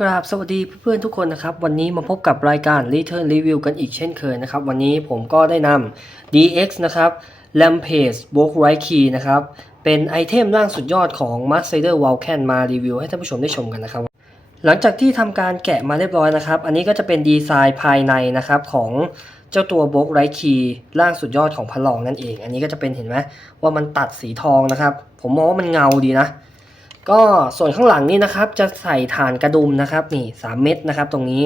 กราบสวัสดีเพื่อนๆทุกคนนะครับ วันนี้มาพบกับรายการ Return Review กันอีกเช่นเคยนะครับ วันนี้ผมก็ได้นำ DX นะครับ Rampage b o k Right Key นะครับ เป็นไอเทมร่างสุดยอดของ m a s t e r w a l k a n มารีวิวให้ท่านผู้ชมได้ชมกันนะครับ หลังจากที่ทำการแกะมาเรียบร้อยนะครับ อันนี้ก็จะเป็นดีไซน์ภายในนะครับของเจ้าตัว b o k Right Key ร่างสุดยอดของพระรองนั่นเอง อันนี้ก็จะเป็นเห็นไหมว่ามันตัดสีทองนะครับ ผมมองว่ามันเงาดีนะ ก็ส่วนข้างหลังนี่นะครับจะใส่ฐานกระดุมนะครับนี่สามเม็ดนะครับตรงนี้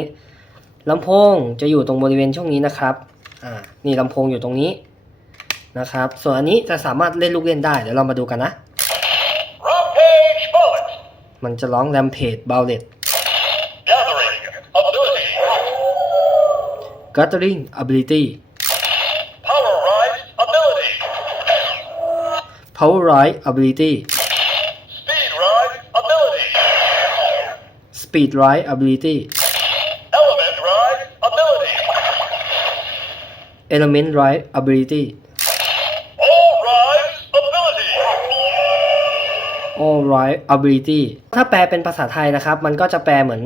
ลำโพงจะอยู่ตรงบริเวณช่วงนี้นะครับอ่านี่ลำโพงอยู่ตรงนี้นะครับ ส่วนอันนี้จะสามารถเล่นลูกเล่นได้เดี๋ยวเรามาดูกันนะ Rampage Bullet. มันจะร้อง Rampage b a l l e t Gathering Ability. Gathering Ability Power Ride Ability. Power Ride Ability Speed Ride Ability Element Ride Ability. Element Ride Ability All Ride Ability. All Right Ability ถ้าแปลเป็นภาษาไทยนะครับ มันก็จะแปลเหมือน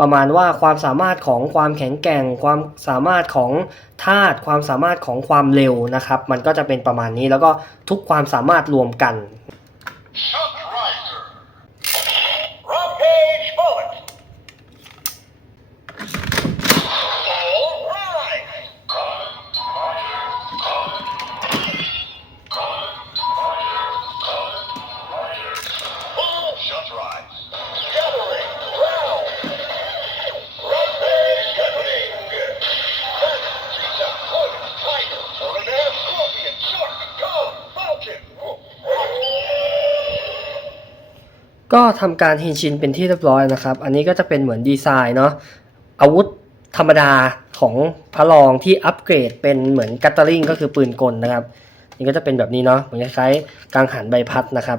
ประมาณว่าความสามารถของความแข็งแกร่ง ความสามารถของธาตุความสามารถของความเร็วนะครับ มันก็จะเป็นประมาณนี้แล้วก็ทุกความสามารถรวมกัน Shock ก็ทำการเฮนชินเป็นที่เรียบร้อยนะครับ อันนี้ก็จะเป็นเหมือนดีไซน์เนาะอาวุธธรรมดาของพระรองที่อัปเกรดเป็นเหมือนกัตเตอริงก็คือปืนกลนะครับนี่ก็จะเป็นแบบนี้เนาะเหมือนคล้ายๆกังหันใบพัดนะครับ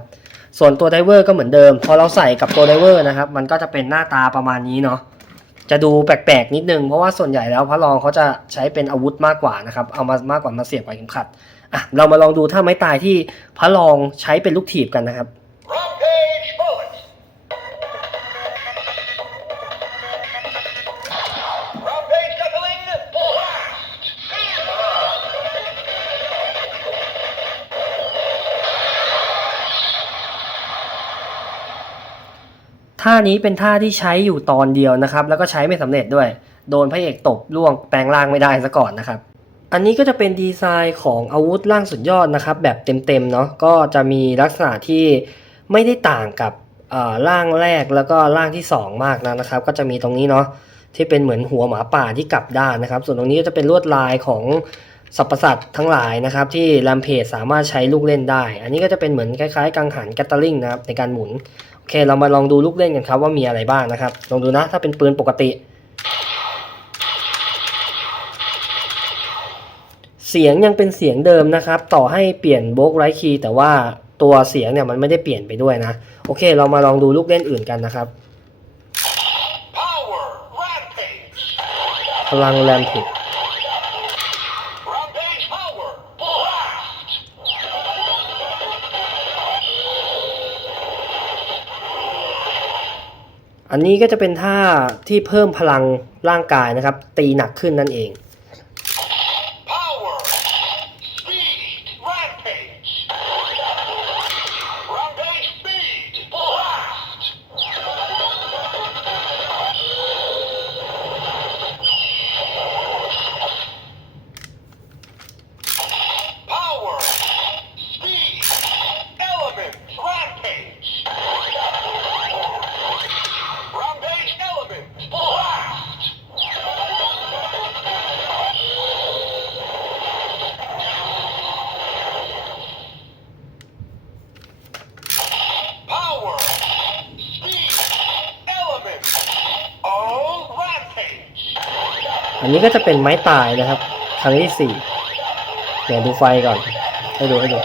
ส่วนตัวไดเวอร์ก็เหมือนเดิม พอเราใส่กับตัวไดเวอร์นะครับ มันก็จะเป็นหน้าตาประมาณนี้เนาะจะดูแปลกๆนิดนึงเพราะว่าส่วนใหญ่แล้วพระรองเขาจะใช้เป็นอาวุธมากกว่านะครับเอามามากกว่ามาเสียบกับเข็มขัดอะเรามาลองดูท่าไม้ตายที่พระรองใช้เป็นลูกถีบกันนะครับ ท่านี้เป็นท่าที่ใช้อยู่ตอนเดียวนะครับ แล้วก็ใช้ไม่สำเร็จด้วย โดนพระเอกตบล่วงแปลงร่างไม่ได้ซะก่อนนะครับ อันนี้ก็จะเป็นดีไซน์ของอาวุธร่างสุดยอดนะครับ แบบเต็มๆเนาะก็จะมีลักษณะที่ไม่ได้ต่างกับร่างแรกแล้วก็ร่างที่สองมากนะนะครับ ก็จะมีตรงนี้เนาะที่เป็นเหมือนหัวหมาป่าที่กลับด้านนะครับ ส่วนตรงนี้ก็จะเป็นลวดลายของสรรพสัตว์ทั้งหลายนะครับ ที่แรมเพจสามารถใช้ลูกเล่นได้ อันนี้ก็จะเป็นเหมือนคล้ายๆ กังหันแกตเตอริงนะครับในการหมุน เคเรามาลองดูลูกเล่นกันครับว่ามีอะไรบ้างนะครับ ลองดูนะถ้าเป็นปืนปกติ เสียงยังเป็นเสียงเดิมนะครับ ต่อให้เปลี่ยนโบกไรคีย์แต่ว่าตัวเสียงเนี่ยมันไม่ได้เปลี่ยนไปด้วยนะ โอเค เรามาลองดูลูกเล่นอื่นกันนะครับ Power Rampage. พลังแรมผิด Rampage อันนี้ก็จะเป็นท่าที่เพิ่มพลังร่างกายนะครับ ตีหนักขึ้นนั่นเอง อันนี้ก็จะเป็นไม้ตายนะครับ ครั้งที่สี่เดี๋ยวดูไฟก่อน ให้ดูให้ดู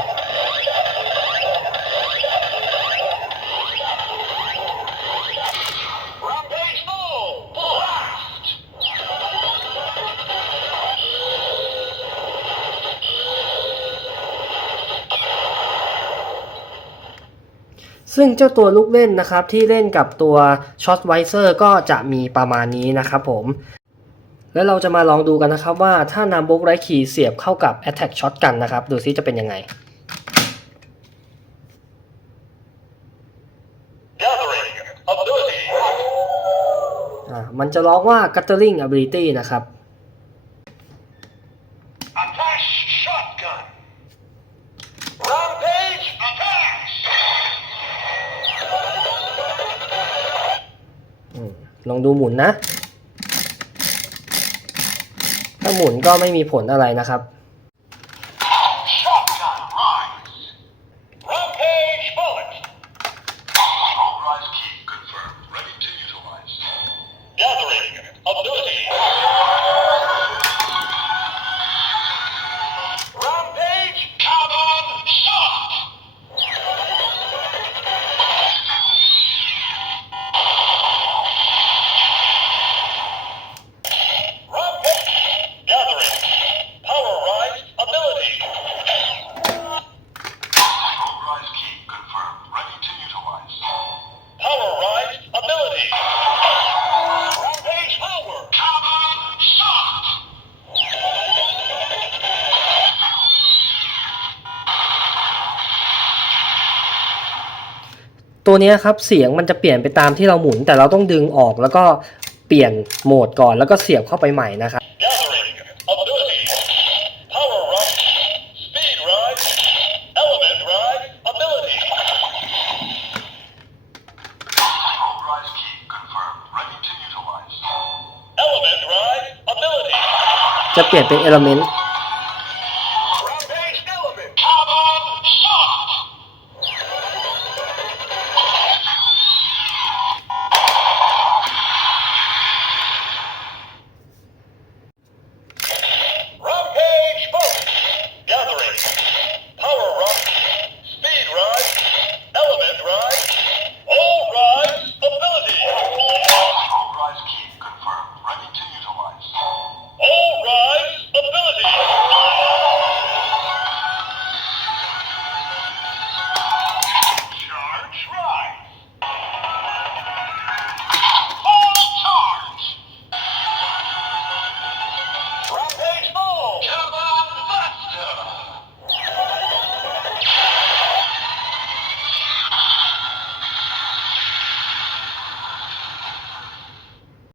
ซึ่งเจ้าตัวลูกเล่นนะครับที่เล่นกับตัวช็อตไวเซอร์ก็จะมีประมาณนี้นะครับผม แล้วเราจะมาลองดูกันนะครับว่าถ้านำบล็อกไรคีเสียบเข้ากับ Attack Shot กันนะครับ ดูซิจะเป็นยังไง Gathering ability. อ่ามันจะร้องว่า Guttering Ability นะครับ Attack shotgun. Rampage attacks. อืมลองดูหมุนนะ ถ้าห มุนก็ไม่มีผลอะไรนะครับ ตัวนี้ครับเสียงมันจะเปลี่ยนไปตามที่เราหมุน แต่เราต้องดึงออกแล้วก็เปลี่ยนโหมดก่อนแล้วก็เสียบเข้าไปใหม่นะครับจะเปลี่ยนเป็น Element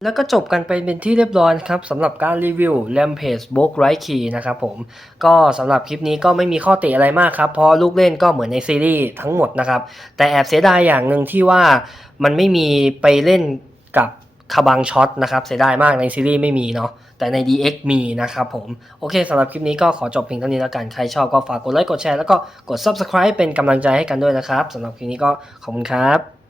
แล้วก็จบกันไปเป็นที่เรียบร้อยครับสำหรับการรีวิว Rampage b o k Right Key นะครับผมก็สำหรับคลิปนี้ก็ไม่มีข้อติอะไรมากครับเพราะลูกเล่นก็เหมือนในซีรีส์ทั้งหมดนะครับแต่แอบเสียดายอย่างหนึ่งที่ว่ามันไม่มีไปเล่นกับคาบังช็อตนะครับเสียดายมากในซีรีส์ไม่มีเนาะแต่ใน DX มีนะครับผม โอเคสำหรับคลิปนี้ก็ขอจบเพียงเท่านี้แล้วกัน ใครชอบก็ฝากกดไลค์กดแชร์แล้วก็กด Subscribe เป็นกำลังใจให้กันด้วยนะครับสำหรับคลิปนี้ก็ขอบคุณครับ